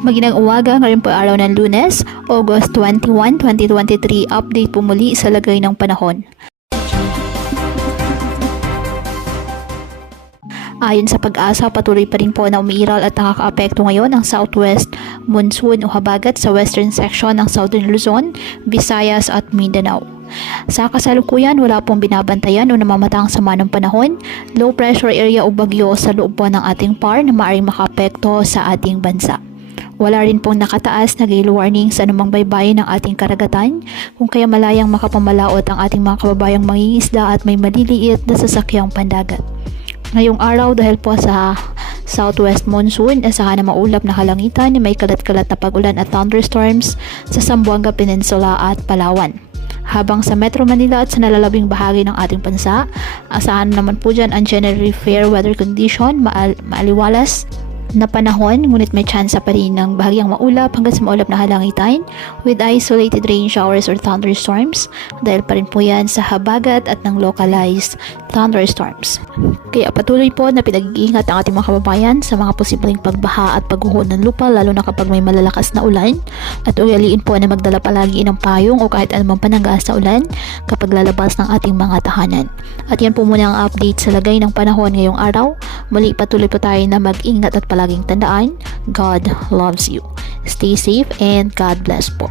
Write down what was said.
Magandang umaga, ngayon po araw ng Lunes, August 21, 2023. Update po muli sa lagay ng panahon. Ayon sa Pag-asa, patuloy pa rin po na umiiral at nakakaapekto ngayon ang southwest monsoon o habagat sa western section ng Southern Luzon, Visayas at Mindanao. Sa kasalukuyan, wala pong binabantayan o namamatang sama ng panahon, low pressure area o bagyo sa loob po ng ating PAR na maaaring makaapekto sa ating bansa. Wala rin pong nakataas na gale warning sa anumang baybayin ng ating karagatan, kung kaya malayang makapamalaot ang ating mga kababayang mangingisda at may maliliit na sasakyang pandagat. Ngayong araw, dahil po sa southwest monsoon, asahan na maulap na kalangitan na may kalat-kalat na pag-ulan at thunderstorms sa Zamboanga Peninsula at Palawan. Habang sa Metro Manila at sa nalalabing bahagi ng ating bansa, asahan naman po dyan ang generally fair weather condition, maaliwalas na panahon, ngunit may tsansa pa rin ng bahagyang maulap hanggang sa maulap na halangitan with isolated rain showers or thunderstorms, dahil pa rin po yan sa habagat at ng localized thunderstorms. Kaya patuloy po na pinag-iingat ang ating mga kababayan sa mga posibleng pagbaha at pagguho ng lupa, lalo na kapag may malalakas na ulan, at ugaliin po na magdala palagi ng payong o kahit anumang pananggas sa ulan kapag lalabas ng ating mga tahanan. At yan po muna ang update sa lagay ng panahon ngayong araw. Muli patuloy po tayo na mag-ingat at palaging tandaan, God loves you. Stay safe and God bless po.